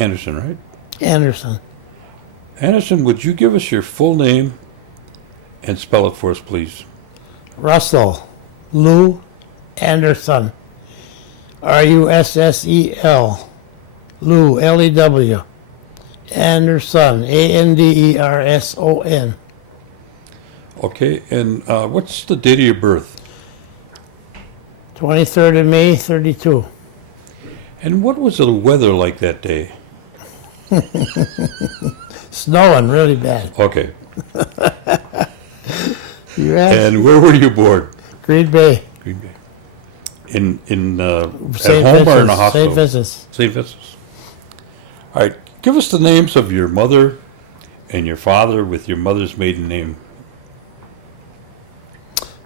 Anderson, right? Anderson. Anderson, would you give us your full name and spell it for us, please? Russell Lou Anderson. Russell. Lou, Lew. Anderson, Anderson. Okay, and what's the date of your birth? 23rd of May, 32. And what was the weather like that day? Snowing really bad. Okay. You asked? And where were you born? Green Bay. Green Bay. In at St. home or in a Vincent's, hospital? St. Vincent's. St. Vincent's. All right. Give us the names of your mother and your father with your mother's maiden name.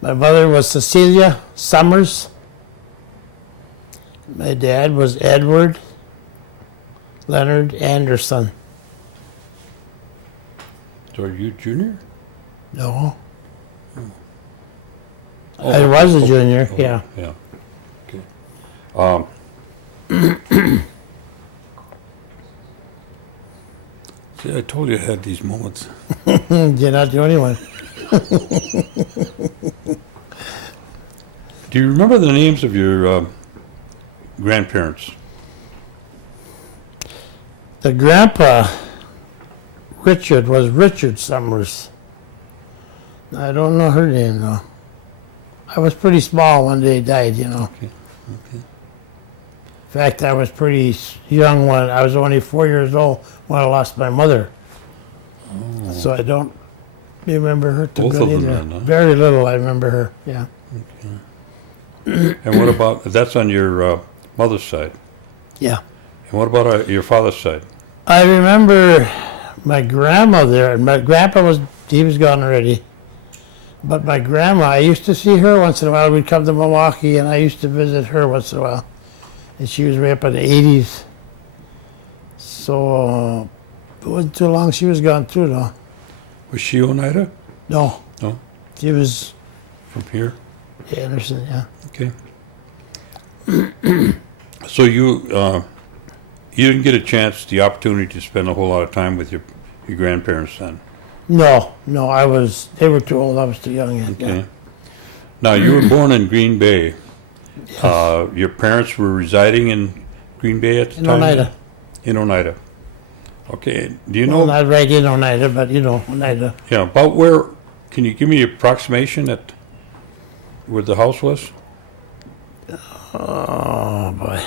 My mother was Cecilia Summers. My dad was Edward Leonard Anderson. So are you junior? No. I was a junior, yeah. Yeah. Okay. See, I told you I had these moments. You're not the only one. Do you remember the names of your grandparents? The grandpa, Richard, was Richard Summers. I don't know her name, though. I was pretty small when they died, you know. Okay. In fact, I was pretty young when I was only 4 years old when I lost my mother. Oh. So I don't remember her too Both good of them either. then, huh? Very little I remember her, yeah. And what about, that's on your mother's side. Yeah. And what about your father's side? I remember my grandmother, and my grandpa he was gone already. But my grandma, I used to see her once in a while. We'd come to Milwaukee, and I used to visit her once in a while. And she was way up in the 80s. So it wasn't too long she was gone too, though. Was she Oneida? No. No? She was From here? Anderson, yeah. Okay. So you didn't get a chance, the opportunity to spend a whole lot of time with your grandparents then? No, they were too old, I was too young yet. Okay. Yeah. Now, you were born in Green Bay. Your parents were residing in Green Bay at the In time? Oneida. In Oneida. Okay. Do you Well, know? not right in Oneida, but you know, Oneida. Yeah, about where, can you give me an approximation at where the house was? Oh, boy.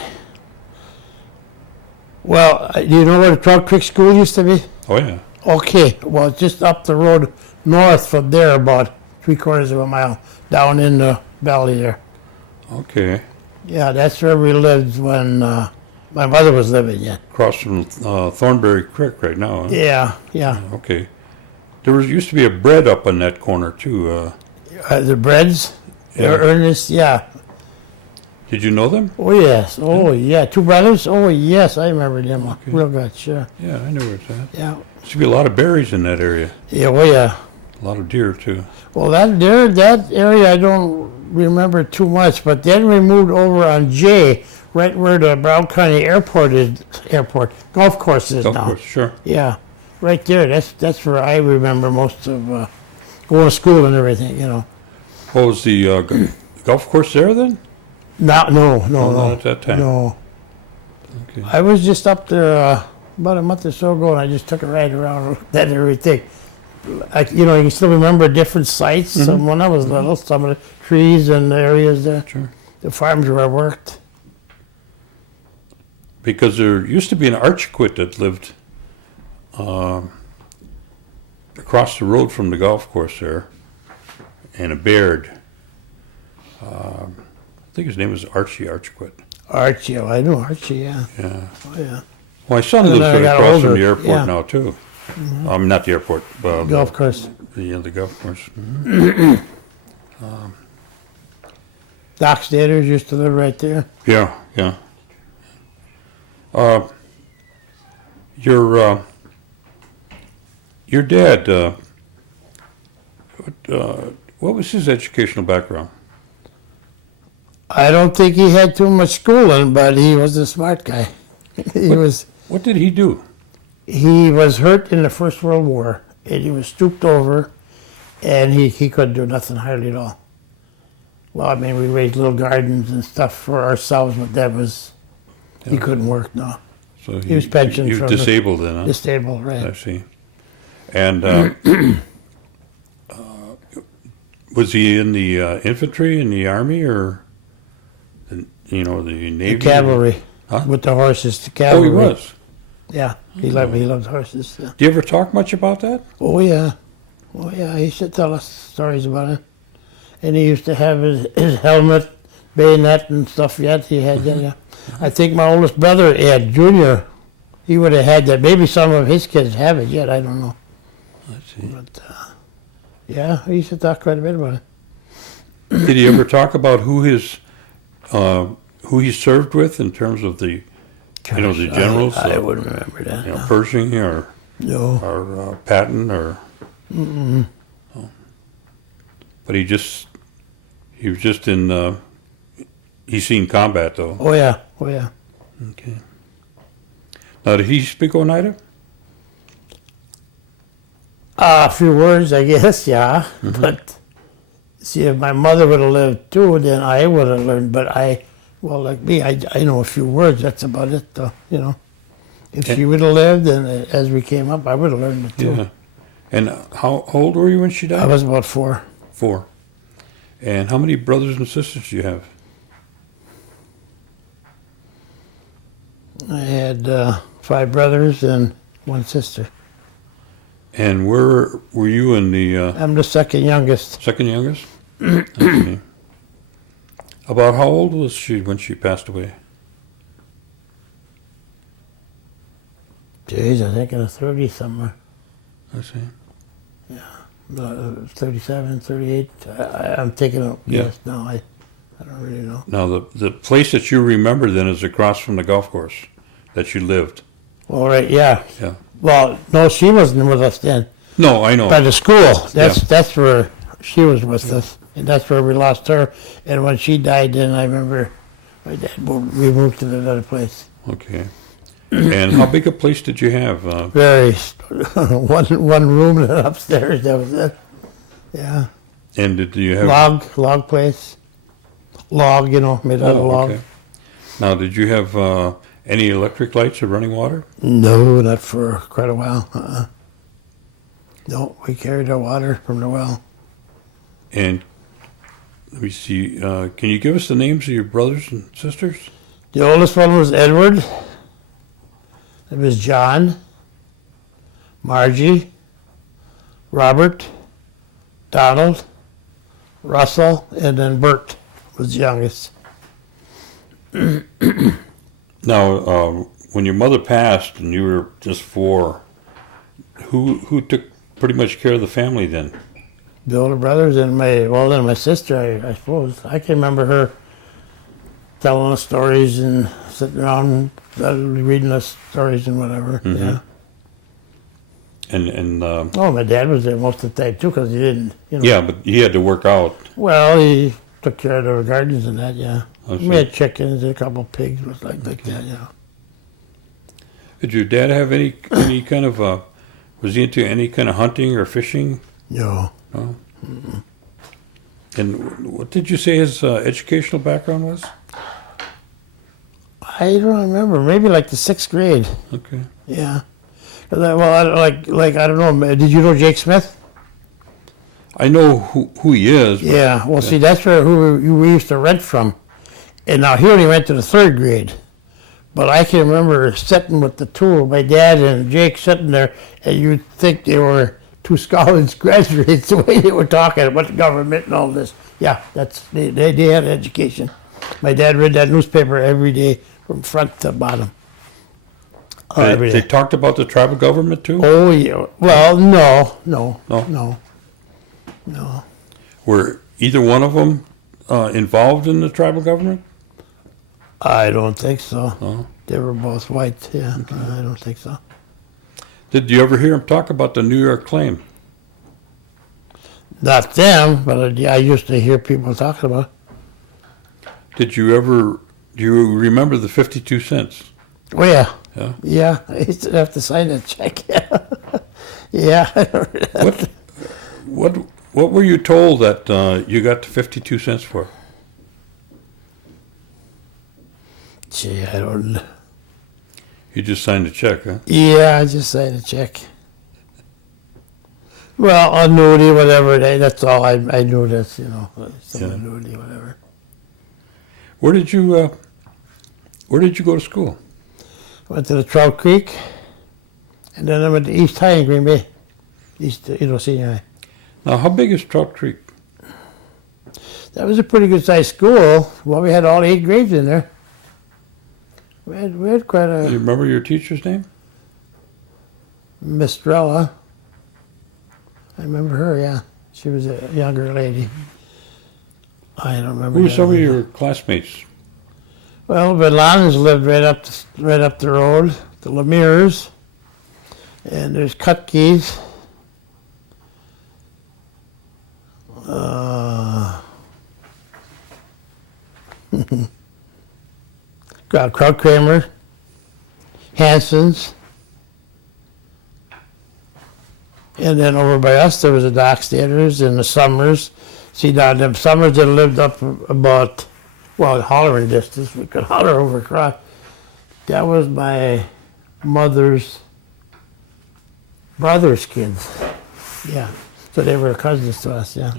Well, do you know where the 12 Creek School used to be? Oh, yeah. Okay, well, just up the road north from there, about 3/4 of a mile, down in the valley there. Okay. Yeah, that's where we lived when my mother was living yet. Across from Thornberry Creek right now. Huh? Yeah. Okay. There used to be a bread up on that corner, too. The Breads, Yeah. Ernest, yeah. Did you know them? Oh, yes. Oh, yeah. Two brothers? Oh, yes, I remember them Okay. real good, sure. Yeah, I know where it's at. Yeah. Used to be a lot of berries in that area. Yeah, well, yeah. A lot of deer, too. Well, that area I don't remember too much, but then we moved over on J, right where the Brown County Airport golf course is Of now. course, sure. Yeah, right there. That's where I remember most of going to school and everything. You know. What was the golf course there then? No, Not at that time. no. Okay. I was just up there about a month or so ago, and I just took a ride around that everything. You can still remember different sites. Mhm. Some when I was little, some of the trees and the areas there, Sure. the farms where I worked. Because there used to be an archquit that lived across the road from the golf course there, and a Baird. I think his name was Archie Archquit. Archie, I know Archie, yeah. Yeah. Oh, yeah. My son And lives then I right got across from older, the airport yeah. now too. Not the airport. Golf course. The golf course. Mhm. Doc Staters used to live right there. Yeah. Your dad. What was his educational background? I don't think he had too much schooling, but he was a smart guy. he was What did he do? He was hurt in the First World War, and he was stooped over, and he couldn't do nothing hardly at all. Well, I mean, we raised little gardens and stuff for ourselves, but that was, he couldn't work, no. So He was pensioned He from was disabled then, huh? Disabled, right. I see. And was he in the infantry, in the army, or the Navy? The cavalry, Huh? with the horses, the Oh, cavalry. he was. Yeah, he loved horses. Yeah. Do you ever talk much about that? Oh yeah, he used to tell us stories about it. And he used to have his helmet, bayonet and stuff yet. He had that, yeah. I think my oldest brother, Ed Jr., he would have had that. Maybe some of his kids have it yet, I don't know. I see. But, yeah, he used to talk quite a bit about it. Did he ever talk about who he served with in terms of the the generals? I wouldn't remember that. No. Pershing or No. Patton or. Oh. But he was just in. He's seen combat though. Oh yeah. Okay. Now, did he speak Oneida? A few words, I guess, yeah. Mm-hmm. But see, if my mother would have lived too, then I would have learned. But like me, I know a few words. That's about it, though. If she would have lived, and as we came up, I would have learned it too. Yeah. And how old were you when she died? I was about 4. 4. And how many brothers and sisters do you have? I had 5 brothers and 1 sister. And where were you in the I'm the second youngest. second youngest? Okay. About how old was she when she passed away? Jeez, I think in the 30s somewhere. I see. 37, 38. I'm taking a guess now. I don't really know. Now, the place that you remember then is across from the golf course that you lived. All right, yeah. Yeah. Well, no, she wasn't with us then. No, I know. By the school. That's where she was with us, and that's where we lost her. And when she died, then I remember my dad we moved to another place. Okay. And how big a place did you have? Very one room and upstairs. That was it. Yeah. And did you have Log place. Log, made out of log. Okay. Now, did you have any electric lights or running water? No, not for quite a while. No, we carried our water from the well. And let me see. Can you give us the names of your brothers and sisters? The oldest one was Edward. It was John, Margie, Robert, Donald, Russell, and then Bert was the youngest. Mm-hmm. Now, when your mother passed and you were just 4, who took pretty much care of the family then? The older brothers and my sister, I suppose. I can remember her telling us stories and sitting around reading us stories and whatever. Mhm. Yeah. And My dad was there most of the time too, because he didn't. yeah, but he had to work out. Well, he took care of the gardens and that. Yeah. I see. We had chickens, and a couple of pigs, was like that. Did your dad have any kind of was he into any kind of hunting or fishing? No. No. And what did you say his educational background was? I don't remember. Maybe like the 6th grade. Okay. Yeah. I don't know. Did you know Jake Smith? I know who he is. But, Yeah. Well, see, that's who we used to rent from. And now he only went to the 3rd grade. But I can remember sitting with the two of my dad and Jake sitting there, and you'd think they were 2 college graduates the way they were talking about the government and all this. Yeah, they had education. My dad read that newspaper every day from front to bottom. They talked about the tribal government too? Oh, yeah. Well, no. Were either one of them involved in the tribal government? I don't think so. No. They were both white, yeah. I don't think so. Did you ever hear him talk about the New York claim? Not them, but I used to hear people talking about it. Do you remember the 52 cents? Oh, yeah. Yeah. Yeah, I used to have to sign a check. Yeah. What were you told that you got the 52 cents for? Gee, I don't know. You just signed a check, huh? Yeah, I just signed a check. Well, annuity, whatever. That's all I knew. That's, some Yeah. annuity, whatever. Where did you go to school? Went to the Trout Creek, and then I went to East High in Green Bay. East, Senior High. Now, how big is Trout Creek? That was a pretty good sized school. Well, we had all 8 grades in there. We had quite Do you a remember your teacher's name? Mistrella. I remember her, yeah. She was a younger lady. I don't remember. Who were that some of one. your classmates? Well, the Lons lived right up the road, the Lemire's, and there's Cutkeys. Kraut Kramer, Hanson's, and then over by us there was the Dockstaders and the Summers. See, now them Summers that lived up about, well, hollering distance, we could holler over across. That was my mother's brother's kids. Yeah, so they were cousins to us, yeah.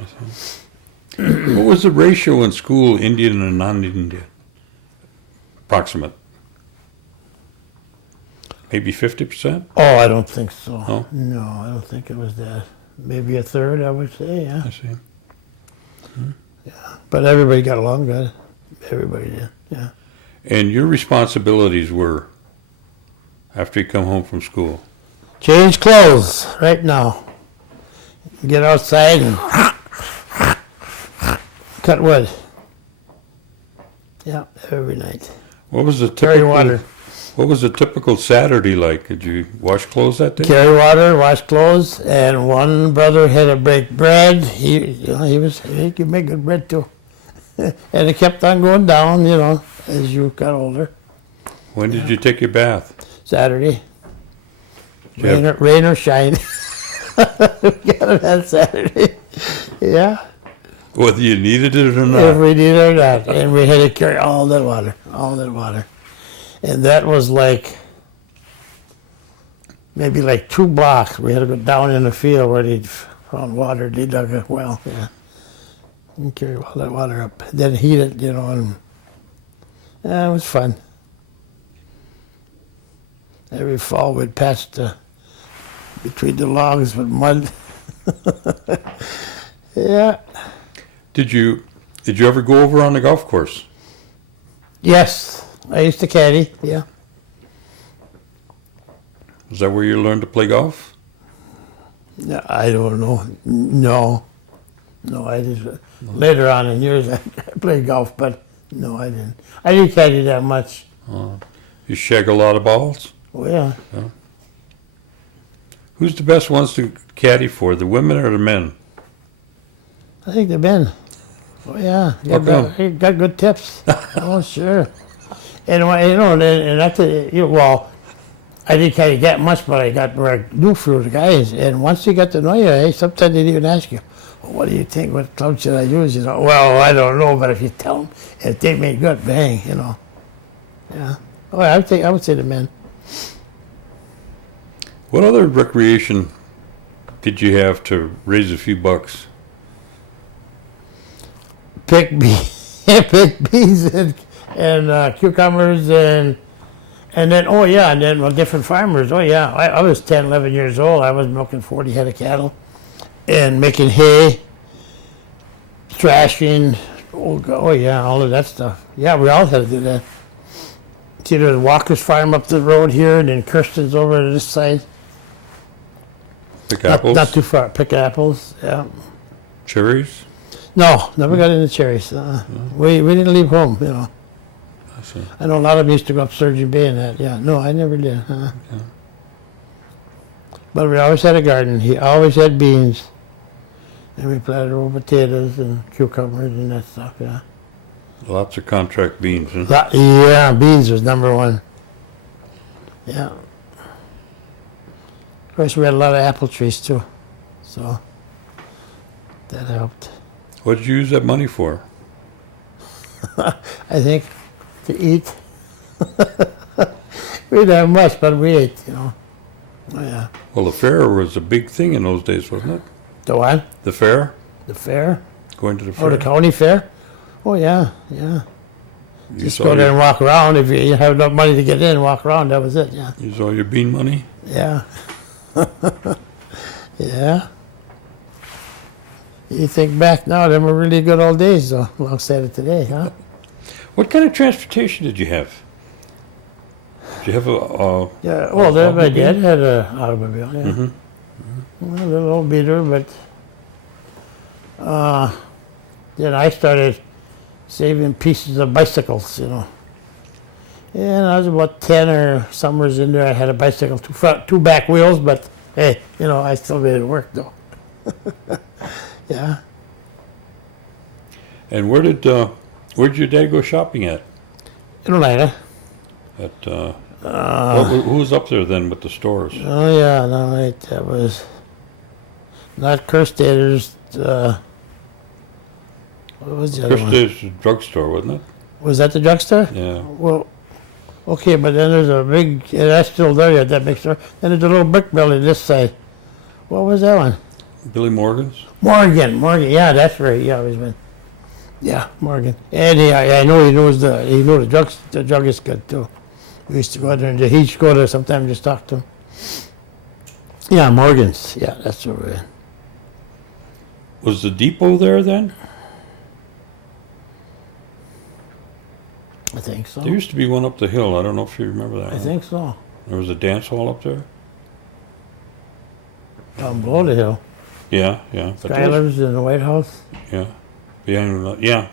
What was the ratio in school, Indian and non-Indian? Approximate. Maybe 50%? Oh, I don't think so. No? No, I don't think it was that. Maybe a third, I would say, yeah. I see. But everybody got along good. Everybody did, yeah. And your responsibilities were, after you come home from school? Change clothes right now. Get outside and cut wood. Yeah, every night. What was the Carry typical, water. What was a typical Saturday like? Did you wash clothes that day? Carry water, wash clothes, and one brother had to bake bread. He could make good bread too. And it kept on going down, as you got older. When did you take your bath? Saturday. Did you have- Rain or shine. We got it on Saturday. Yeah. Whether you needed it or If not? we did or not. And we had to carry all that water. And that was maybe 2 blocks. We had to go down in the field where they found water. They dug a well, yeah. And carry all that water up. Then heat it, and it was fun. Every fall we'd patch between the logs with mud. Yeah. Did you ever go over on the golf course? Yes. I used to caddy, yeah. Is that where you learned to play golf? No, I don't know. No, I didn't. Later on in years, I played golf, but no, I didn't. I didn't caddy that much. You shag a lot of balls? Oh, yeah. Who's the best ones to caddy for, the women or the men? I think they've been. Oh, yeah. How come? He got good tips. Oh, sure. And, and that's well, I didn't caddy that much, but I got where I knew for the guys. And once you got to know you, sometimes they'd even ask you, well, what do you think? What club should I use? Well, I don't know, but if you tell them, if they made good, bang, Yeah. Oh, I would say the men. What other recreation did you have to raise a few bucks? Pick beans and cucumbers and then different farmers. Oh yeah, I was 10, 11 years old. I was milking 40 head of cattle and making hay, thrashing. Oh yeah, all of that stuff. Yeah, we all had to do that. See, there's Walker's farm up the road here, and then Kirsten's over to this side. Pick apples? Not too far. Pick apples. Yeah. Cherries? No, never got into cherries. We didn't leave home, I see. I know a lot of them used to go up Surgeon Bay and that. Yeah, no, I never did. But we always had a garden. He always had beans. And we planted our own potatoes and cucumbers and that stuff, yeah. Lots of contract beans, huh? Yeah, beans was number one. Yeah. Of course, we had a lot of apple trees too, so that helped. What did you use that money for? I think to eat. We didn't have much, but we ate, you know. Oh, yeah. Well, the fair was a big thing in those days, wasn't it? The what? The fair? The fair? Going to the fair? Oh, the county fair? Oh, yeah, yeah. You Just saw go there your- and walk around. If you have enough money to get in, walk around. That was it, yeah. You saw your bean money? Yeah. Yeah. You think back now, them were really good old days, though, alongside of today, huh? What kind of transportation did you have? Did you have a Yeah, well, my automobile? dad had an automobile, yeah. Mhm. Well, a little old beater, but then I started saving pieces of bicycles, you know. And I was about 10 or somewhere's in there. I had a bicycle, two back wheels, but hey, you know, I still made it work though. Yeah. And where'd your dad go shopping at? In Atlanta. Who was up there then with the stores? Oh yeah, no, wait, that was not Kerstader's. What was the other one? Christie's drugstore, wasn't it? Was that the drugstore? Yeah. Well, okay, but then there's a big, yeah, that's still there yet, that big store. Then there's a little brick building this side. What was that one? Billy Morgan's? Morgan, yeah, that's right. Yeah, he's been. Yeah, Morgan. And I know he knew the drug is good too. We used to go there and he used to go there sometimes and just talk to him. Yeah, Morgan's. Yeah, that's where we're in. Was the depot there then? I think so. There used to be one up the hill. I don't know if you remember that. I think so. There was a dance hall up there? Down below the hill. Yeah, yeah. But there was- Skylar's in the White House. Yeah. Behind the, yeah.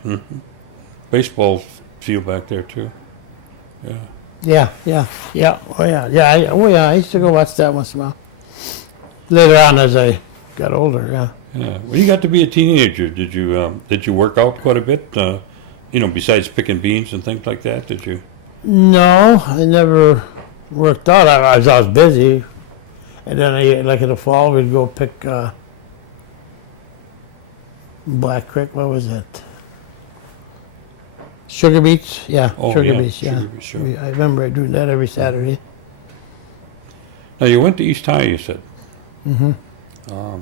Baseball field back there too. Yeah. Yeah. Oh yeah. I used to go watch that once in a while. Later on, as I got older, yeah. Yeah. When you got to be a teenager, did you work out quite a bit? Besides picking beans and things like that, did you? No, I never worked out. I was always busy, and then like in the fall, we'd go pick Black Creek. What was it? Sugar beets. Yeah, Oh, sugar yeah, beets. Yeah, sugar beets, sure. I remember doing that every Saturday. Now you went to East High, you said. Mm-hmm.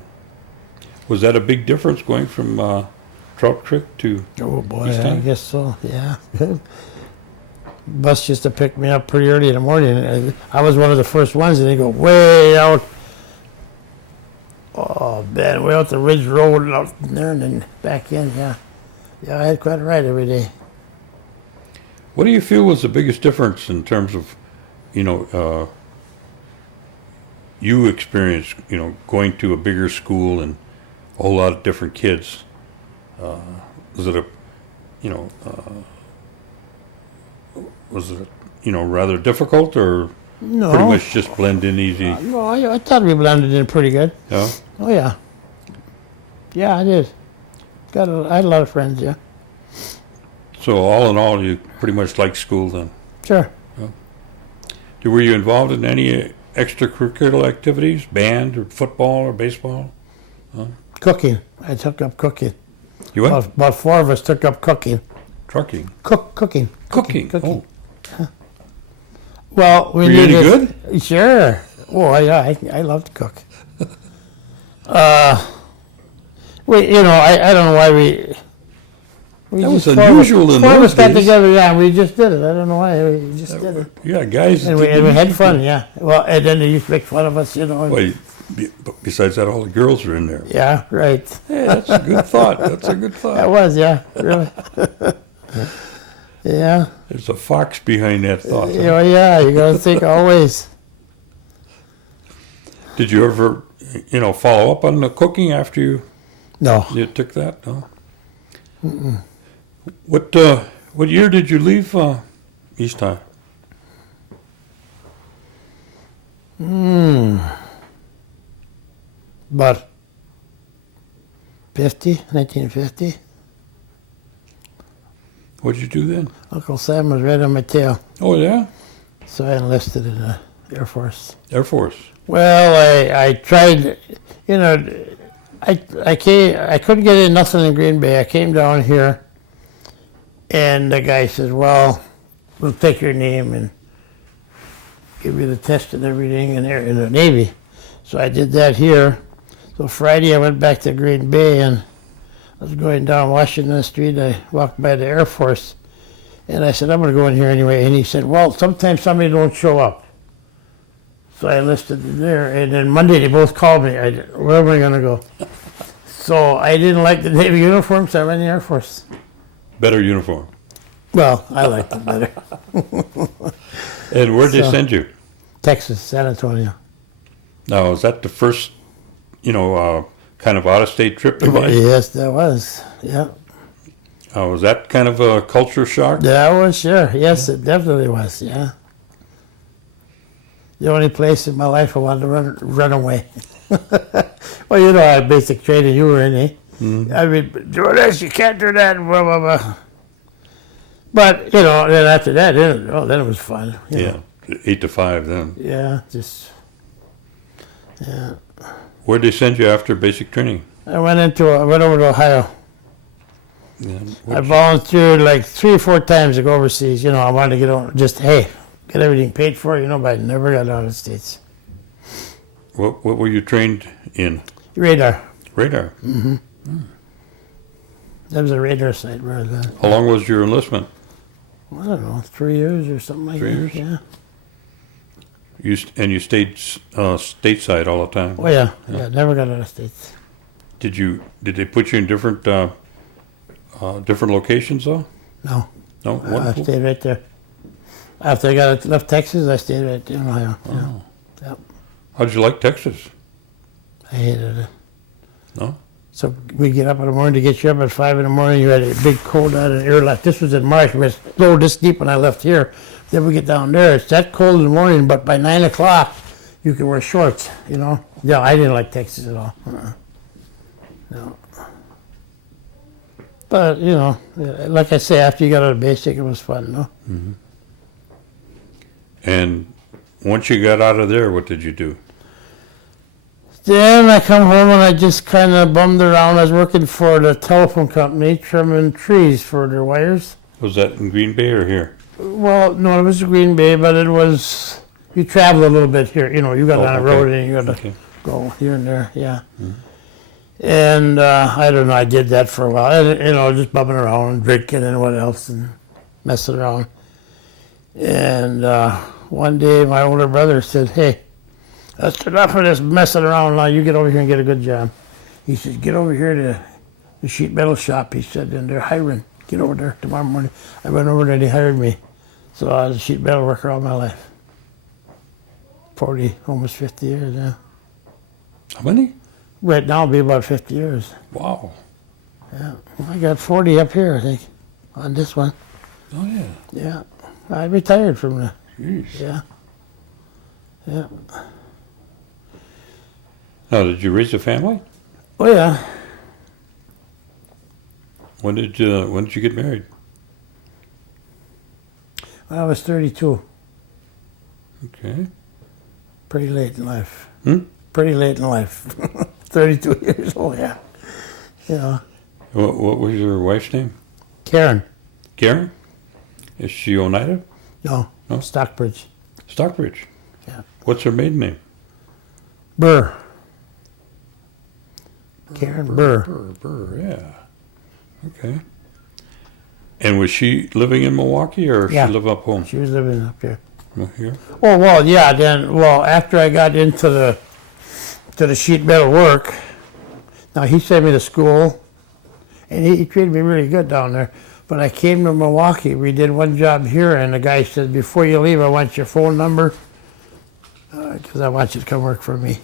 Was that a big difference going from Trout Creek to? Oh boy, East I High? guess so. Yeah. Bus used to pick me up pretty early in the morning. I was one of the first ones, and they go way out. Oh man, way out the Ridge Road and out there, and then back in. Yeah, I had quite a ride every day. What do you feel was the biggest difference in terms of, you experienced, going to a bigger school and a whole lot of different kids? Was it rather difficult or No, pretty much just blend in easy? no, I thought we blended in pretty good. Yeah. Oh yeah, yeah, I did. I had a lot of friends. Yeah, So all in all, you pretty much liked school then. sure. Were you involved in any extracurricular activities, band or football or baseball? Cooking. I took up cooking. You went About four of us took up cooking. trucking, Cooking. cooking. Oh, Well, we Were you did any this- Sure. Oh, yeah, I love to cook. I don't know why we That was just unusual in four of those us got days. together, yeah, and we just did it. I don't know why, we just did it. yeah, guys. And we had fun, yeah. Well, and then they used to make fun of us, Well, besides that, all the girls are in there. Yeah, right. Hey, that's a good thought. That's a good That thought. was, yeah, really. Yeah. There's a fox behind that thought. huh? Yeah, you gotta think always. Did you ever, follow up on the cooking after No. you took that? No. What year did you leave East High? But 1950. What did you do then? Uncle Sam was right on my tail. Oh yeah. So I enlisted in the Air Force. Air Force. Well, I tried, you know, I couldn't get in nothing in Green Bay. I came down here, and the guy says, well, we'll take your name and give you the test and everything in the Navy. So I did that here. So Friday I went back to Green Bay, and I was going down Washington Street. I walked by the Air Force, and I said, I'm going to go in here anyway. And he said, well, sometimes somebody don't show up. So I listed it there, and then Monday they both called me. Where am I going to go? So I didn't like the Navy uniform, so I went in the Air Force. Better uniform. Well, I liked it better. And where'd they send you? Texas, San Antonio. Now, is that the first, kind of out-of-state trip you made? Yes, that was. Yeah. Was that kind of a culture shock? That was, sure. Yes, it definitely was, yeah. The only place in my life I wanted to run away. Well, I had basic training you were in, eh? Mm-hmm. I mean, do this, you can't do that, blah, blah, blah. But, then after that, then it was fun. You know. 8 to 5 then. Yeah, Where'd they send you after basic training? I went over to Ohio. Yeah. I volunteered like 3 or 4 times to go overseas. I wanted to get on, get everything paid for, but I never got out of the States. What were you trained in? Radar. Radar. Mm-hmm. That was a radar site where I was at. How long was your enlistment? I don't know, 3 years or something like 3 that. years? Yeah. You stayed stateside all the time? Oh yeah, never got out of the States. Did they put you in different locations though? No. No. I stayed right there. After I left Texas, I stayed right there in Ohio. Oh. Yeah. Yep. How did you like Texas? I hated it. No. So we get up in the morning to get you up at 5 in the morning. You had a big cold out of air left. This was in March. It was low this deep when I left here. Then we get down there. It's that cold in the morning, but by 9 o'clock, you can wear shorts. Yeah, I didn't like Texas at all. No. But like I say, after you got out of basic, it was fun. No. Mm-hmm. And once you got out of there, what did you do? Then I come home and I just kind of bummed around. I was working for the telephone company, trimming trees for their wires. Was that in Green Bay or here? Well, no, it was Green Bay, but it was, you travel a little bit here. You got on the road and you got to go here and there, yeah. Mm-hmm. And I don't know, I did that for a while. And, just bumming around and drinking and what else and messing around. And one day my older brother said, hey, that's enough of this messing around now. You get over here and get a good job. He said, get over here to the sheet metal shop. He said, and they're hiring. Get over there tomorrow morning. I went over there and they hired me. So I was a sheet metal worker all my life. 40, almost 50 years, yeah. How many? Right now it'll be about 50 years. Wow. Yeah. I got 40 up here, I think, on this one. Oh, yeah. Yeah. I retired from the... Jeez. Yeah. Yeah. Now, did you raise a family? Oh, yeah. When did you get married? I was 32. Okay. Pretty late in life. Pretty late in life. 32 years old, yeah. What was your wife's name? Karen. Karen? Is she Oneida? No. Stockbridge. Stockbridge? Yeah. What's her maiden name? Burr. Karen Burr. Burr, yeah. Okay. And was she living in Milwaukee or she lived up home? She was living up there. Here? Oh, well, yeah, after I got into the sheet metal work, now he sent me to school, and he treated me really good down there. But I came to Milwaukee, we did one job here, and the guy said, before you leave, I want your phone number, because I want you to come work for me.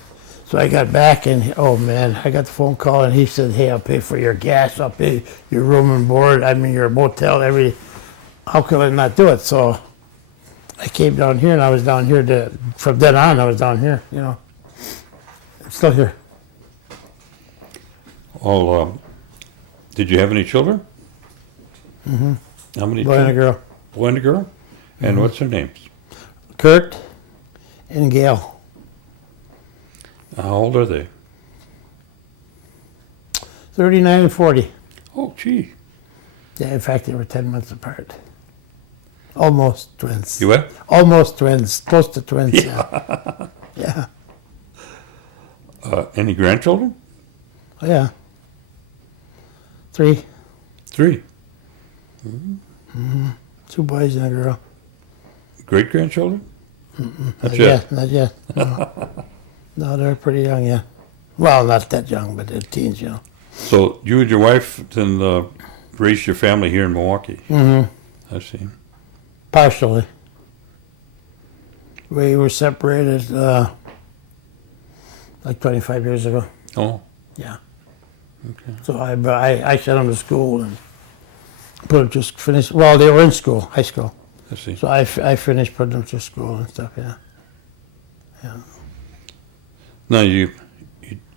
So I got back, and oh man, I got the phone call, and he said, hey, I'll pay for your gas, I'll pay your room and board, your motel, how could I not do it? So I came down here, and I was down here from then on, I was down here, I'm still here. Oh, did you have any children? Mm-hmm. How many Boy children? and a girl. Boy and a girl? And what's their names? Kurt and Gail. How old are they? 39 and 40. Oh, gee. Yeah, in fact, they were 10 months apart. Almost twins. You what? Almost twins. Close to twins, yeah. Yeah. Any grandchildren? Oh, yeah. 3. 3. 2 boys and a girl. Great grandchildren? Not yet. Not yet. No. No, they're pretty young, yeah. Well, not that young, but they're teens, you know. So you and your wife then raised your family here in Milwaukee? Mm-hmm. I see. Partially. We were separated like 25 years ago. Oh, Yeah. okay. So I sent them to school and put them just finished. Well, they were in school, high school. I see. So I finished putting them to school and stuff. Yeah. Yeah. Now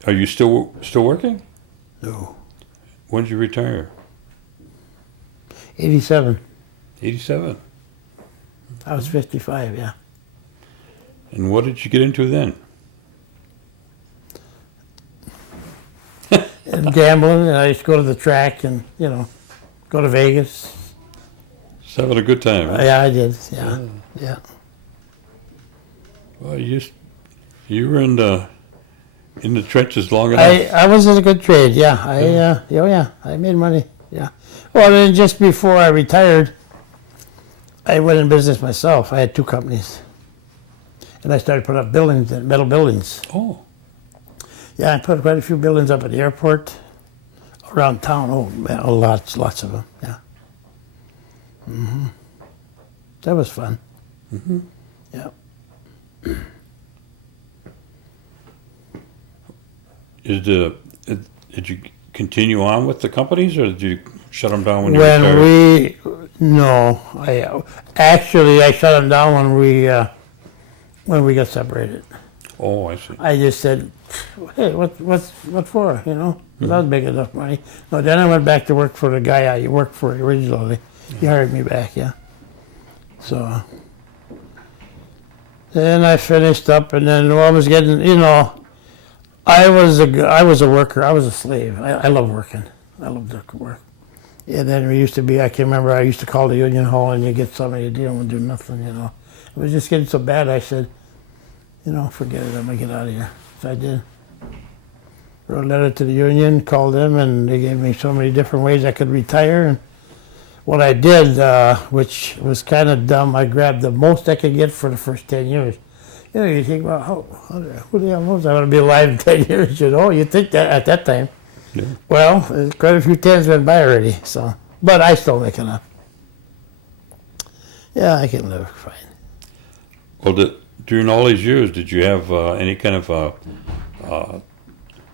are you still working? No. When did you retire? 87. 87. I was 55. Yeah. And what did you get into then? And gambling, and I used to go to the track and go to Vegas. Just having a good time, huh? Yeah, I did. Yeah. Yeah. Well, you were in the trenches long enough. I was in a good trade. Yeah. I made money. Yeah. Well, then just before I retired, I went in business myself. I had 2 companies, and I started putting up buildings, metal buildings. Oh, Yeah, I put quite a few buildings up at the airport, around town. Oh, man, lots of them. Yeah. That was fun. Yeah. did you continue on with the companies, or did you shut them down when you retired? No, I shut them down when we got separated. Oh, I see. I just said, hey, what for? That was big enough money. No, then I went back to work for the guy I worked for originally. He hired me back, yeah. So then I finished up, and then I was getting, I was a worker. I was a slave. I love working. I love to work. And then we used to be, I can remember I used to call the union hall and you get somebody, you don't do nothing, It was just getting so bad, I said, forget it, I'm going to get out of here. So I did. Wrote a letter to the union, called them, and they gave me so many different ways I could retire. And what I did, which was kind of dumb, I grabbed the most I could get for the first 10 years. You think, well, who the hell knows I'm going to be alive in 10 years, You think that at that time. Yeah. Well, quite a few 10s went by already, so. But I still make enough. Yeah, I can live fine. Well, during all these years, did you have any kind of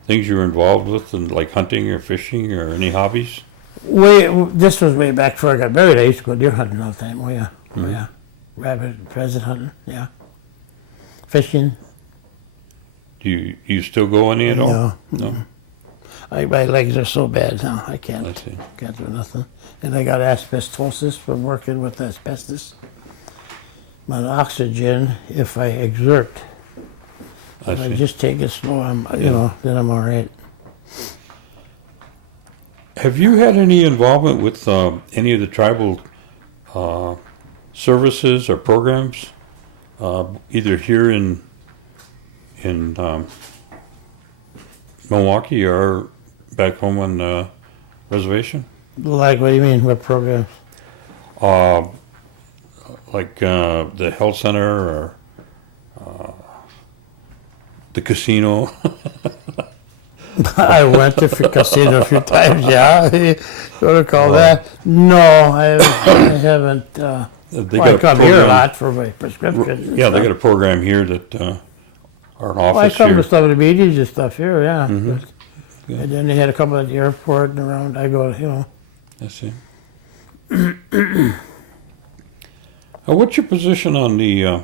things you were involved with, like hunting or fishing or any hobbies? This was way back before I got married. I used to go deer hunting all the time. Oh, yeah. Oh, yeah. Rabbit, pheasant hunting, yeah. Fishing. Do you still go any at all? No. No? My legs are so bad now. I I can't see. do nothing. And I got asbestosis from working with asbestos. My oxygen, if I exert, if I see. just take it slow, then I'm all right. Have you had any involvement with any of the tribal services or programs, either here in Milwaukee or back home on the reservation? Like, what do you mean? What program? Like the health center or the casino? I went to the casino a few times, yeah. You want to call that? No, I haven't. They I got a come here a program- lot for my prescriptions. Yeah, they got a program here that our Well, I office come here. to some of the meetings and stuff here, yeah. Yeah. And then they had a couple at the airport and around. I go, I see. What's your position on the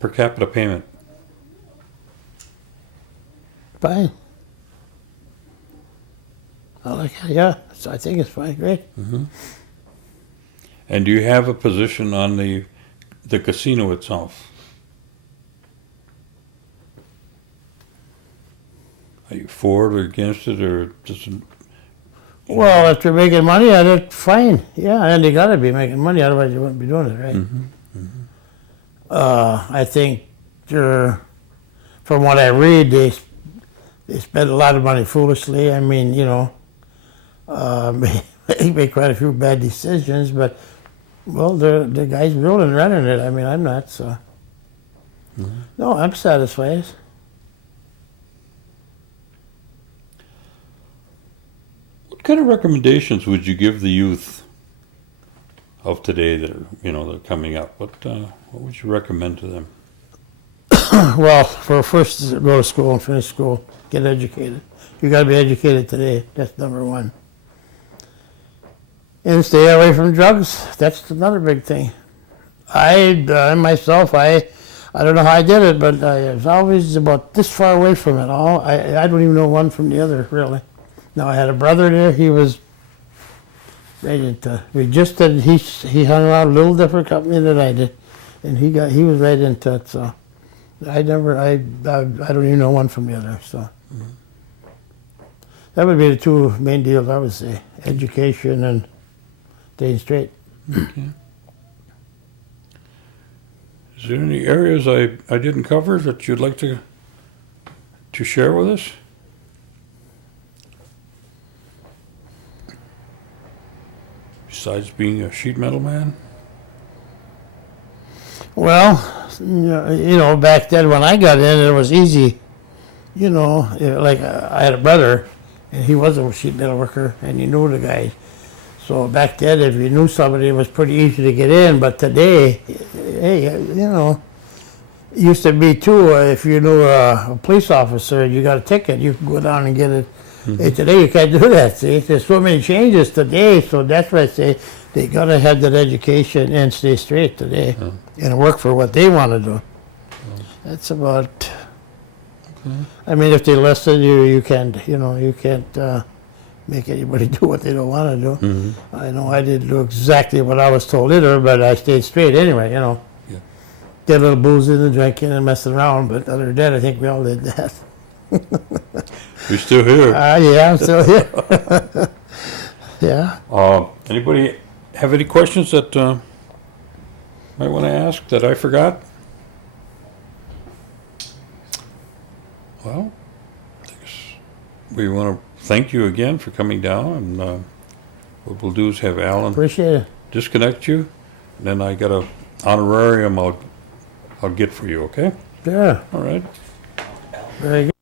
per capita payment? fine. I like it, yeah. So I think it's fine, great. And do you have a position on the casino itself? Are you for it or against it, or just? Well, if they're making money at it, fine. Yeah, and they gotta be making money, otherwise they wouldn't be doing it, right? I think they're, from what I read, they spend a lot of money foolishly. I mean, you know, they make quite a few bad decisions, but, well, the guy's building and running it. I mean, I'm not, so. No, I'm satisfied. What kind of recommendations would you give the youth of today that are, you know, that are coming up? What would you recommend to them? Well, for first, go to school and finish school, get educated. You got to be educated today. That's number one. And stay away from drugs. That's another big thing. I myself, I don't know how I did it, but I was always about this far away from it all. I don't even know one from the other, really. Now, I had a brother there. He was right into. We just did. He hung around a little different company than I did, and he was right into it. So. I don't even know one from the other, so. That would be the two main deals, I would say, education and staying straight. Okay. Is there any areas I didn't cover that you'd like to share with us? Besides being a sheet metal man? Well, you know, back then when I got in, it was easy. You know, like I had a brother, and he was a sheet metal worker, and you knew the guy. So back then, if you knew somebody, it was pretty easy to get in. But today, hey, you know, it used to be too, if you knew a police officer and you got a ticket, you could go down and get it. Hey, today you can't do that, see? There's so many changes today, so that's why I say they got to have that education and stay straight today and work for what they want to do. That's about, I mean, if they listen, you can't, you know, you can't make anybody do what they don't want to do. I know I didn't do exactly what I was told either, but I stayed straight anyway, you know. Yeah. Did a little boozing and drinking and messing around, but other than that, I think we all did that. We're still here. Yeah, I'm still here. Yeah. Anybody have any questions that might want to ask that I forgot? Well, I guess we want to thank you again for coming down, and what we'll do is have Alan Appreciate it. disconnect you, and then I got a honorarium I'll get for you, okay? Yeah, All right. very good.